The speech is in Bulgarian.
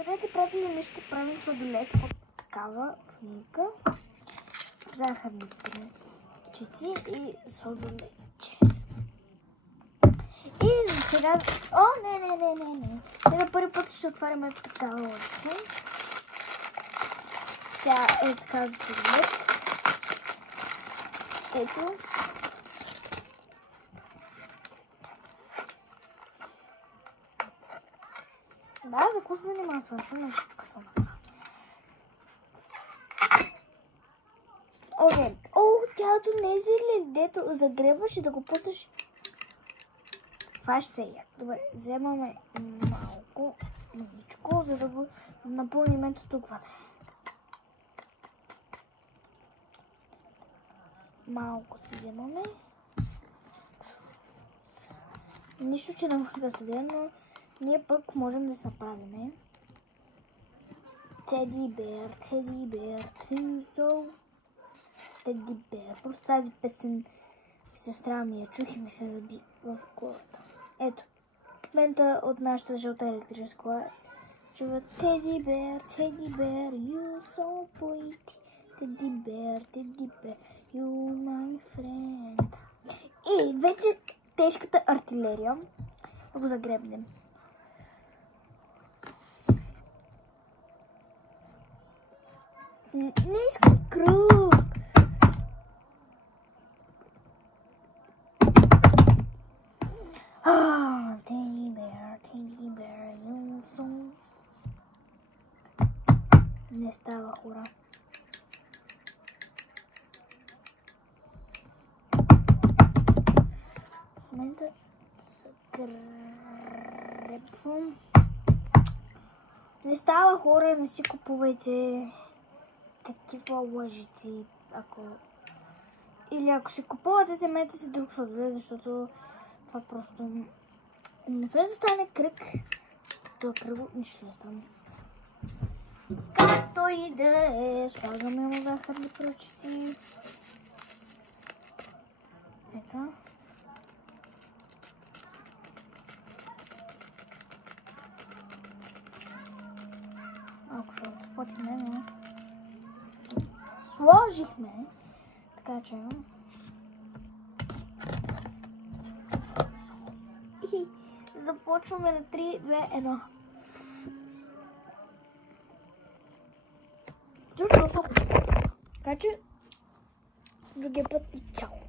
Здравейте, приятели, ние ще правим сладолед от такава фуника. Захарни трънчици и сладоледче. И сега... О, не. Сега първи път ще отваряме такава лъжка. Тя е така за сладолед. Ето. Да, за какво се занимава това? Защо не късна? Окей. О, тялото не е зелен, дето загреваш и да го пуснеш. Това ще е. Добре, вземаме малко мъничко, за да го напълним ето тук вътре. Малко си вземаме. Нищо, че не мога да седе, но ние пък можем да се направим. Teddy bear, Teddy bear. Просто тази песен сестра ми я чух и ми се заби в главата. Ето, в момента от нашата жълта електрическа кола чува Teddy bear, you so pretty. Teddy bear, you my friend. И вече тежката артилерия. Да го загребнем. Не искам кръг. Teddy bear, you so... Не става, хора. В момента загребвам. Не става, хора, не си купувайте такива лъжици, или ако си купувате, вземете си друг сладолед, защото това просто не да стане кръг. Това кръго нищо не стане. Както и да е, слагаме му захарни пръчици. Ето. Малко ще го спотиме, но сложихме, така че и започваме на 3, 2, 1. Така че другия път и чао!